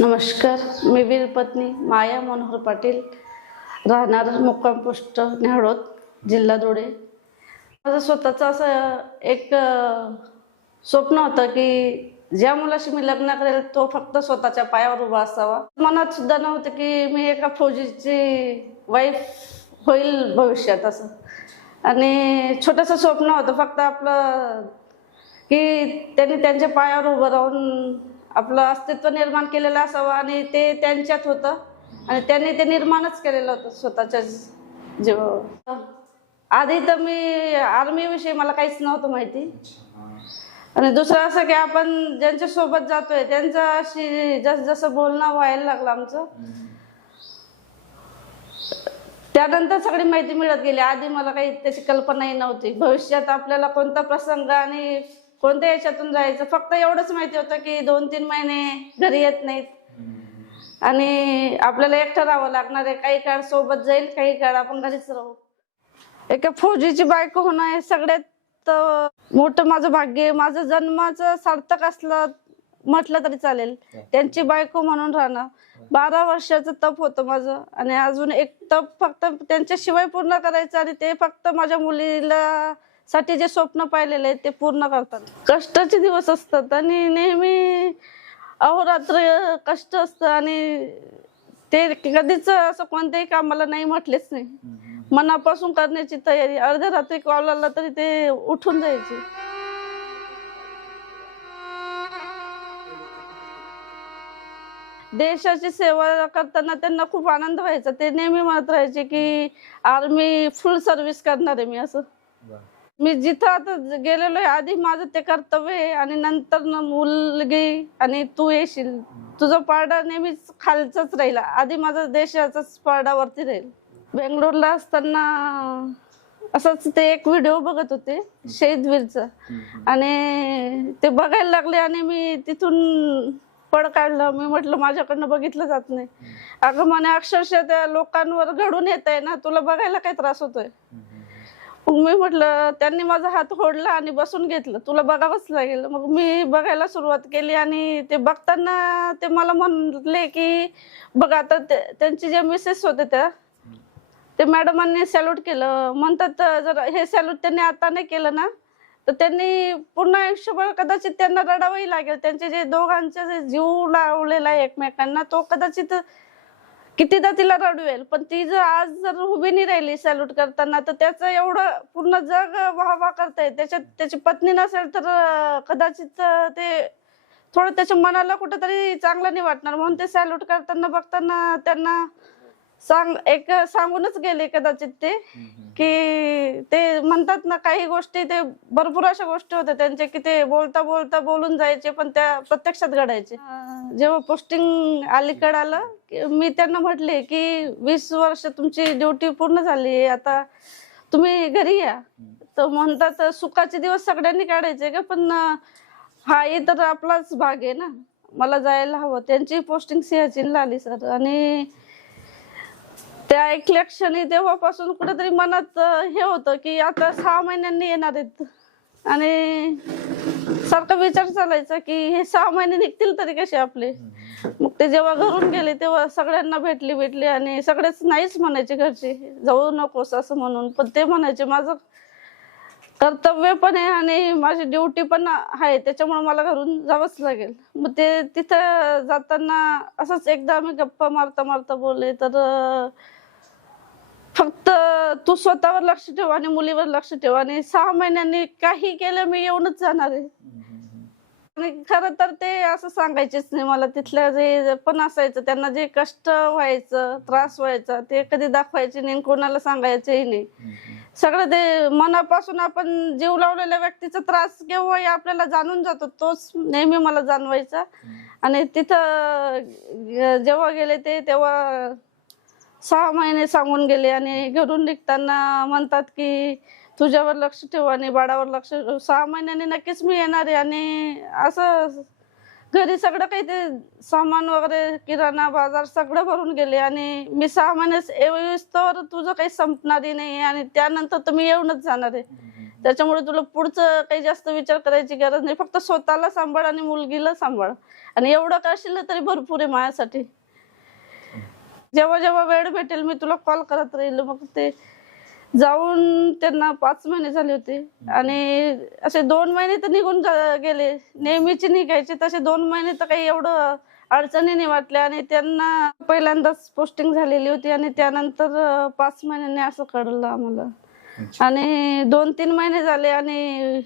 नमस्कार मी वीरपत्नी माया मनोहर पाटील. राहणार मुक्काम पोस्ट नेहळोत जिल्हा धुळे. माझं स्वतःचं असं एक स्वप्न होतं की ज्या मुलाशी मी लग्न करेल तो फक्त स्वतःच्या पायावर उभा असावा. मनात सुद्धा नव्हतं की मी एका फौजीची वाईफ होईल भविष्यात असं. आणि छोटंसं स्वप्न होतं फक्त आपलं की त्यांनी त्यांच्या पायावर उभं राहून आपलं अस्तित्व निर्माण केलेलं असावं आणि ते त्यांच्यात होतं. आणि त्यांनी ते निर्माणच केलेलं होतं स्वतःच्या जीवावर आधी तर मी आर्मीविषयी मला काहीच नव्हतं माहिती. आणि दुसरं असं की आपण ज्यांच्या सोबत जातोय त्यांच्याशी जस जसं बोलणं व्हायला लागलं आमचं त्यानंतर सगळी माहिती मिळत गेली. आधी मला काही त्याची कल्पनाही नव्हती. भविष्यात आपल्याला कोणता प्रसंग आणि कोणत्या याच्यातून जायचं? फक्त एवढंच माहिती होतं की दोन तीन महिने घरी येत नाहीत. आणि आपल्याला एकटं राहावं लागणार आहे. काही काळ सोबत जाईल काही काळ आपण घरीच राहू. एका फौजीची बायको होणं हे सगळ्यात मोठं माझं भाग्य आहे. माझं जन्माचं सार्थक असलं म्हटलं तरी चालेल. त्यांची बायको म्हणून राहणं. बारा वर्षाचं तप होतं माझं. आणि अजून एक तप फक्त त्यांच्याशिवाय पूर्ण करायचं आणि ते फक्त माझ्या मुलीला साठी जे स्वप्न पाहिलेले ते पूर्ण करतात. कष्टाचे दिवस असतात आणि नेहमी अहोरात्र कष्ट असतं आणि ते कधीच असं कोणत्याही कामाला नाही म्हटलेच नाही. मनापासून करण्याची तयारी अर्ध्या रात्री कॉल आला तरी ते उठून जायचे. देशाची सेवा करताना त्यांना खूप आनंद व्हायचा. ते नेहमी म्हणत राहायचे की आर्मी फुल सर्व्हिस करणार आहे मी असं. मी जिथं आता गेलेलो आहे आधी माझं ते कर्तव्य आहे आणि नंतर न मुलगी आणि तू येशील. तुझा पारडा नेहमीच खालचाच राहील. आधी माझा देशाचाच पारडावरती राहील. बेंगलोरला असताना असंच ते एक व्हिडिओ बघत होते शहीदवीरचा आणि ते बघायला लागले आणि मी तिथून पड काढलं. मी म्हटलं माझ्याकडनं बघितलं जात नाही. अगं म्हणे अक्षरशः त्या लोकांवर घडून येत आहे ना तुला बघायला काय त्रास होतोय? मग मी म्हटलं त्यांनी माझा हात ओढला आणि बसून घेतलं. तुला बघावंच लागेल. मग मी बघायला सुरुवात केली आणि ते बघताना ते मला म्हणले की बघ आता ते- त्यांची जे मिसेस होते त्या ते मॅडमांनी सॅल्यूट केलं. म्हणतात जर हे सॅल्यूट त्यांनी आता नाही केलं ना तर त्यांनी पूर्ण आयुष्यभर कदाचित त्यांना रडावंही लागेल. त्यांचे जे दोघांचे जे जीव लावलेला आहे एकमेकांना तो कदाचित कितीदा तिला रडवेल पण ती जर आज जर उभी नाही राहिली सॅल्यूट करताना तर त्याचं एवढं पूर्ण जग वाह वाह करताय त्याच्यात त्याची पत्नी नसेल तर कदाचित ते थोडं त्याच्या मनाला कुठेतरी चांगलं नाही वाटणार. म्हणून ते सॅल्यूट करताना बघताना त्यांना सांग एक सांगूनच गेले कदाचित ते की ते म्हणतात ना काही गोष्टी ते भरपूर अशा गोष्टी होत्या त्यांच्या की ते बोलता बोलता बोलून जायचे पण त्या प्रत्यक्षात घडायचे. जेव्हा पोस्टिंग अलीकडे आलं की मी त्यांना म्हटले की वीस वर्ष तुमची ड्युटी पूर्ण झाली आता तुम्ही घरी या. तर म्हणतात सुखाचे दिवस सगळ्यांनी काढायचे का? पण हा हे तर आपलाच भाग आहे ना. मला जायला हवं. त्यांची पोस्टिंग सिंहचीनला आली सर आणि त्या ऐकल्या क्षणी तेव्हापासून कुठेतरी मनात हे होतं की आता सहा महिन्यांनी येणार आहेत. आणि सारखा विचार चालायचा की हे सहा महिने निघतील तरी कसे आपले? मग ते जेव्हा घरून गेले तेव्हा सगळ्यांना भेटली भेटली आणि सगळेच नाहीच म्हणायचे घरचे जाऊ नकोस असं म्हणून. पण ते म्हणायचे माझं कर्तव्य पण आहे आणि माझी ड्युटी पण आहे त्याच्यामुळे मला घरून जावंच लागेल. मग ते तिथं जाताना असंच एकदा आम्ही गप्पा मारता मारता बोलले तर फक्त तू स्वतःवर लक्ष ठेव आणि मुलीवर लक्ष ठेव आणि सहा महिन्यांनी काही केलं मी येऊनच जाणार आहे. आणि खरं तर ते असं सांगायचेच नाही मला. तिथलं जे पण असायचं त्यांना जे कष्ट व्हायचं त्रास व्हायचा ते कधी दाखवायचे नाही आणि कोणाला सांगायचंही नाही. सगळं ते मनापासून आपण जीव लावलेल्या व्यक्तीचा त्रास केव्हाही आपल्याला जाणून जातो तोच नेहमी मला जाणवायचा. आणि तिथं जेव्हा गेले ते तेव्हा सहा महिने सांगून गेले आणि घरून निघताना म्हणतात की तुझ्यावर लक्ष ठेव आणि बाळावर लक्ष ठेव. सहा महिन्याने नक्कीच मी येणार आहे आणि असं घरी सगळं काही ते सामान वगैरे किराणा बाजार सगळं भरून गेले आणि मी सहा महिने तर तुझं काही संपणारही नाही आणि त्यानंतर तर मी येऊनच जाणार आहे. त्याच्यामुळे तुला पुढचं काही जास्त विचार करायची गरज नाही. फक्त स्वतःला सांभाळ आणि मुलगीला सांभाळ. आणि एवढं करशील तरी भरपूर आहे माझ्यासाठी. जेव्हा जेव्हा वेळ भेटेल मी तुला कॉल करत राहील. मग ते जाऊन त्यांना पाच महिने झाले होते. आणि असे दोन महिने तर निघून गेले. नेहमीचे निघायचे तसे दोन महिने तर काही एवढं अडचणी नाही वाटल्या. आणि त्यांना पहिल्यांदाच पोस्टिंग झालेली होती आणि त्यानंतर पाच महिन्यांनी असं कळलं आम्हाला. आणि दोन तीन महिने झाले आणि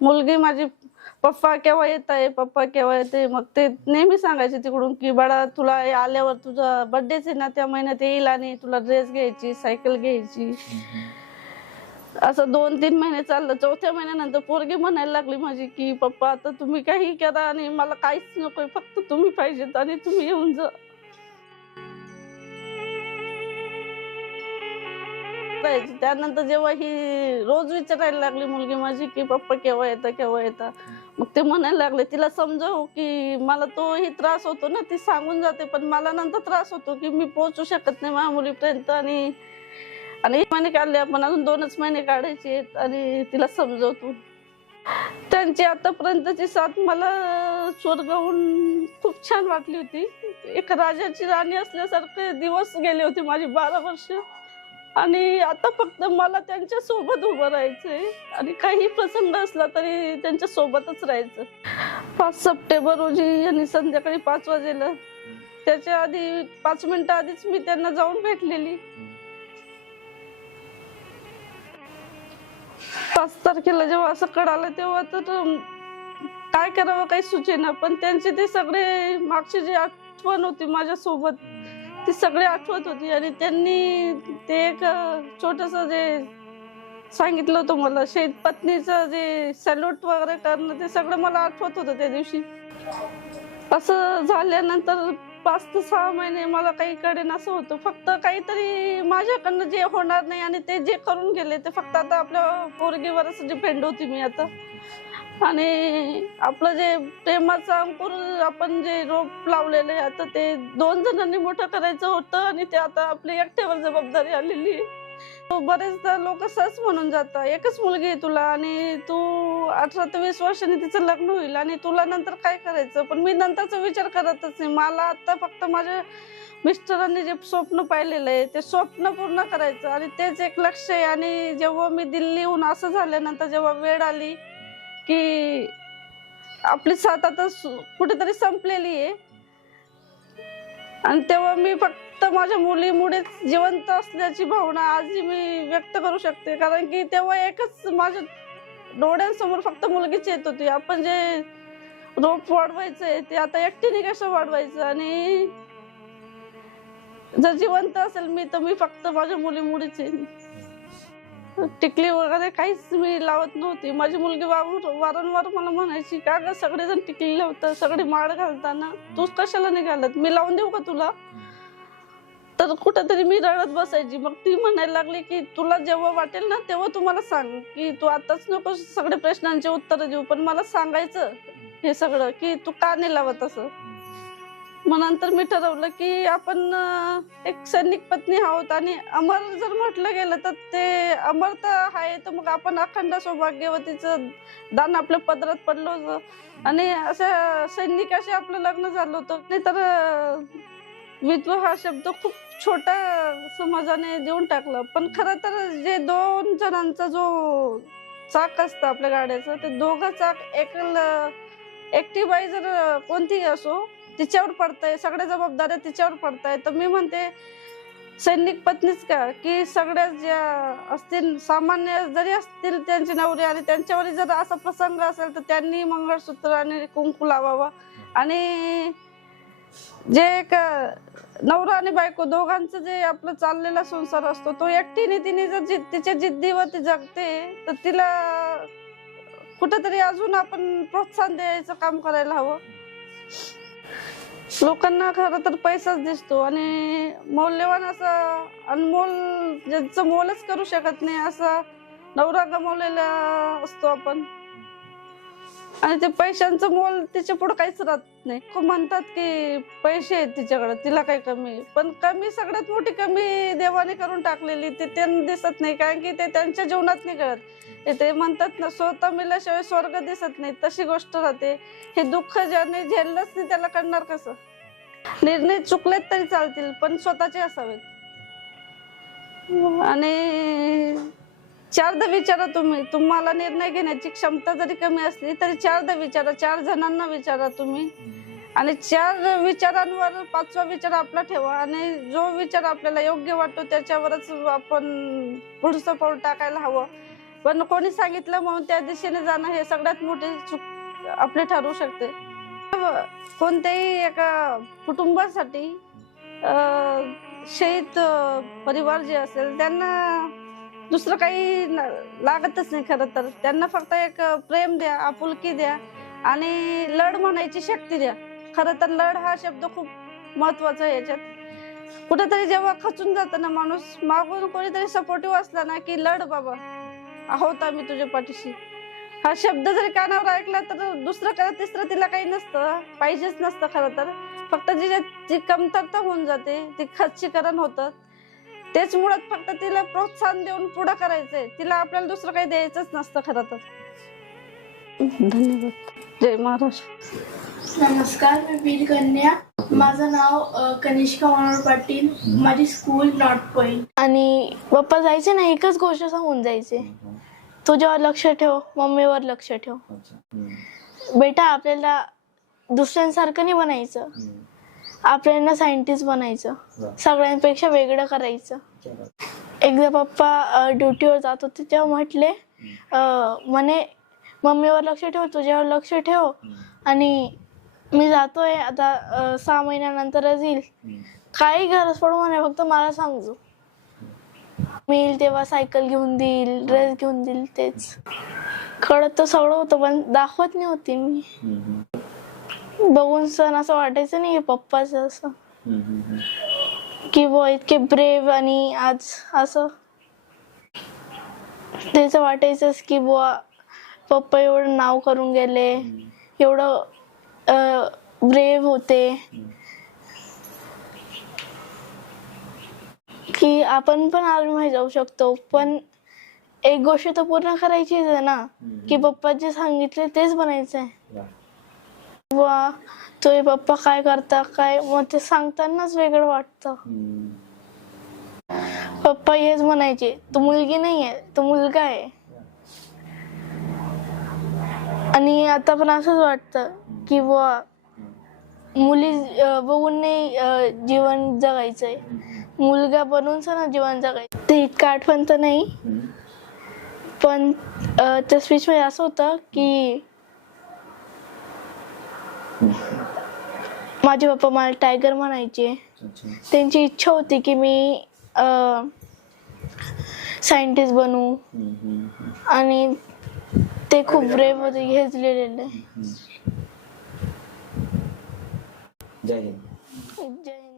मुलगी माझी पप्पा केव्हा येत आहे पप्पा केव्हा येते? मग ते नेहमी सांगायचे तिकडून की बाळा तुला आल्यावर तुझा बर्थडेच आहे ना त्या महिन्यात येईल आणि तुला ड्रेस घ्यायची सायकल घ्यायची. असं दोन तीन महिने चाललं. चौथ्या महिन्यानंतर पोरगी म्हणायला लागली माझी की पप्पा आता तुम्ही काही करा आणि मला काहीच नकोय. फक्त तुम्ही पाहिजेत आणि तुम्ही येऊन जा. जायची. त्यानंतर जेव्हा ही रोज विचारायला लागली मुलगी माझी की पप्पा केव्हा येतं केव्हा येतं? मग ते म्हणायला लागले तिला समजावू की मला तोही त्रास होतो ना ती सांगून जाते पण मला नंतर त्रास होतो की मी पोहोचू शकत नाही माझ्या मुलीपर्यंत आणि आणि एक महिने काढले आपण अजून दोनच महिने काढायचे आहेत आणि तिला समजवतो त्यांची आतापर्यंतची साथ मला स्वर्गहून खूप छान वाटली होती. एक राजाची राणी असल्यासारखे दिवस गेले होते माझे बारा वर्ष. आणि आता फक्त मला त्यांच्यासोबत उभं राहायचंय. आणि काही प्रसंग असला तरी त्यांच्या सोबतच राहायचं. पाच सप्टेंबर रोजी यांनी संध्याकाळी पाच वाजेला. त्याच्या आधी पाच मिनिटं आधीच मी त्यांना जाऊन भेटलेली. पाच तारखेला जेव्हा असं कळालं तेव्हा तर काय करावं काही सुचेना. पण त्यांचे ते सगळे मागची जी आठवण होती माझ्या सोबत ती सगळी आठवत होती आणि त्यांनी ते एक छोटस जे सांगितलं होतं मला शेत पत्नीचं जे सॅल्यूट वगैरे करणं ते सगळं मला आठवत होतं त्या दिवशी. असं झाल्यानंतर पाच ते सहा महिने मला काही कळेन असं होतं. फक्त काहीतरी माझ्याकडनं जे होणार नाही आणि ते जे करून गेले ते फक्त आता आपल्या पोरगीवरच डिपेंड होती मी आता. आणि आपलं जे प्रेमाचं अंकुर आपण जे रोप लावलेले आता ते दोन जणांनी मोठं करायचं होतं आणि ते आता आपली एकट्यावर जबाबदारी आलेली आहे. तो बरेचदा लोक सहज म्हणून जातात. एकच मुलगी आहे तुला आणि तू अठरा ते वीस वर्षांनी तिचं लग्न होईल आणि तुला नंतर काय करायचं? पण मी नंतरचा विचार करतच नाही. मला आता फक्त माझ्या मिस्टरांनी जे स्वप्न पाहिलेलं आहे ते स्वप्न पूर्ण करायचं आणि तेच एक लक्ष आहे. आणि जेव्हा मी दिल्लीहून असं झाल्यानंतर जेव्हा वेळ आली की आपली साथ आता सु- कुठेतरी संपलेली आहे. आणि तेव्हा मी फक्त माझ्या मुलीमुळेच जिवंत असल्याची भावना आजही मी व्यक्त करू शकते. कारण की तेव्हा एकच माझ्या डोळ्यांसमोर फक्त मुलगीच येत होती. आपण जे रोप वाढवायचंय ते आता एकटीने कसं वाढवायचं? आणि जर जिवंत असेल मी तर मी फक्त माझ्या मुलीमुळेच येईन. टिकली वगैरे काहीच मी लावत नव्हती. माझी मुलगी वावर वारंवार मला म्हणायची का ग सगळेजण टिकली लावतात सगळे माळ घालताना? तू कशाला नाही घालत मी लावून देऊ का तुला? तर कुठेतरी मी रडत बसायची. मग ती म्हणायला लागली की तुला जेव्हा वाटेल ना तेव्हा तू मला सांग की तू आताच नको सगळे प्रश्नांचे उत्तर देऊ पण मला सांगायचं हे सगळं की तू का नाही लावत असं? मग नंतर मी ठरवलं की आपण एक सैनिक पत्नी आहोत आणि अमर जर म्हटलं गेलं तर ते अमर तर आहे तर मग आपण अखंड सौभाग्यवतीचं दान आपल्या पदरात पडलो होतं. आणि असं सैनिकाशी आपलं लग्न झालं होतं. नाही तर अं, विधवा हा शब्द खूप छोटा समाजाने देऊन टाकला. पण खरं तर जे दोन जणांचा जो चाक असतं आपल्या गाड्याचं ते दोघं चाक एक एकटी बाई जर कोणतीही असो तिच्यावर पडतंय सगळ्या जबाबदाऱ्या तिच्यावर पडताय. तर मी म्हणते सैनिक पत्नीच का? की सगळ्या ज्या असतील सामान्य जरी असतील त्यांची नवरी आणि त्यांच्यावर जर असा प्रसंग असेल तर त्यांनी मंगळसूत्र आणि कुंकू लावावा. आणि जे एक नवरा आणि बायको दोघांचं जे आपलं चाललेला संसार असतो तो एकटीने तिने जर जिद तिच्या जिद्दीवरती जगते तर तिला कुठेतरी अजून आपण प्रोत्साहन द्यायचं काम करायला हवं. लोकांना खरं तर पैसाच दिसतो आणि मौल्यवान असा अनमोल ज्यांचं मोलच करू शकत नाही असा नवरा गमावलेला असतो आपण. आणि ते पैशांचं मोल तिच्या पुढे काहीच राहत नाही. खूप म्हणतात की पैसे आहेत तिच्याकडे तिला काही कमी. पण कमी सगळ्यात मोठी कमी देवाने करून टाकलेली ते त्यांना दिसत नाही कारण की ते त्यांच्या जीवनात नाही कळत. ते- म्हणतात ना स्वतः मिल्याशिवाय स्वर्ग दिसत नाही. तशी गोष्ट राहते. हे दुःख ज्याने झेललंच नाही त्याला कळणार कसं? निर्णय चुकलेत तरी चालतील पण स्वतःचे असावेत. आणि चारदा विचारा तुम्ही. तुम्हाला निर्णय घेण्याची क्षमता जरी कमी असली तरी चारदा विचारा. चार जणांना विचारा तुम्ही. आणि चार विचारांवर पाचवा विचार आपला ठेवा. आणि जो विचार आपल्याला योग्य वाटतो त्याच्यावरच आपण पुढचं पाऊल टाकायला हवं. पण कोणी सांगितलं म्हणून त्या दिशेने जाणं हे सगळ्यात मोठी चूक आपली ठरू शकते. कोणत्याही एका कुटुंबासाठी अं, शहीद अं, परिवार जे असेल त्यांना दुसरं काही न- लागतच नाही खरं तर. त्यांना फक्त एक प्रेम द्या आपुलकी द्या आणि लढ म्हणायची शक्ती द्या. खरं तर लढ हा शब्द खूप महत्त्वाचा आहे याच्यात. कुठेतरी जेव्हा खचून जातं ना माणूस मागून कोणीतरी सपोर्टिव्ह असला ना की लढ बाबा. आहोत आम्ही तुझ्या पाठीशी. हा शब्द जरी कानावर ऐकला तर दुसरं करा तिसरं तिला काही नसतं. पाहिजेच नसतं खरं तर. फक्त जिच्यात जी कमतरता होऊन जाते ती खच्चीकरण होतं. तेच मुळात फक्त तिला प्रोत्साहन देऊन पुढं करायचंय. तिला आपल्याला दुसरं काही द्यायचंच नसतं खरं तर. धन्यवाद. जय महाराष्ट्र. नमस्कार मी बीर कन्या माझं नाव कनिष्का मनोहर पाटील. माझी स्कूल नॉर्थ पॉइंट आणि पप्पा जायचे ना एकच गोष्ट सांगून जायचे. तुझ्यावर लक्ष ठेव मम्मीवर लक्ष ठेव. बेटा आपल्याला दुसऱ्यांसारखं नाही बनायचं. आपल्याला सायंटिस्ट बनायचं. सगळ्यांपेक्षा वेगळं करायचं. एकदा पप्पा ड्युटीवर जात होते तेव्हा म्हटले म्हणे मम्मीवर लक्ष ठेव तुझ्यावर लक्ष ठेव. आणि मी जातोय आता अ, सहा महिन्यानंतरच येईल. काही गरज पडू म्हणे फक्त मला सांगजो. मी येईल तेव्हा सायकल घेऊन देईल ड्रेस घेऊन देईल तेच. कळत तर सगळं होतं पण दाखवत नाही होती मी. बघून सण असं वाटायचं नाही पप्पाच असं. की बुवा इतके ब्रेव आणि आज असं. त्याच वाटायचंच की बुवा पप्पा एवढं नाव करून गेले. एवढं ब्रेव होते. की आपण पण आर्मीमध्ये जाऊ शकतो पण एक गोष्ट तर पूर्ण करायचीच आहे ना. की पप्पा जे सांगितले तेच बनायचं आहे वा तुझे पप्पा काय करता काय मग ते सांगतानाच वेगळं वाटतं. पप्पा हेच म्हणायचे तू मुलगी नाही आहे तू मुलगा आहे. आणि आता पण असंच वाटतं. किंवा मुली बघून नाही जीवन जगायचंय. मुलगा बनून ना जीवन जगायचं ते इतकं आठवण तर नाही. पण त्या स्पीच मध्ये असं होतं की माझे पप्पा मला टायगर म्हणायचे. त्यांची इच्छा होती की मी सायंटिस्ट बनू. आणि ते खूप ब्रेव होते आहे लिहिलेलं आहे जय हिंद जय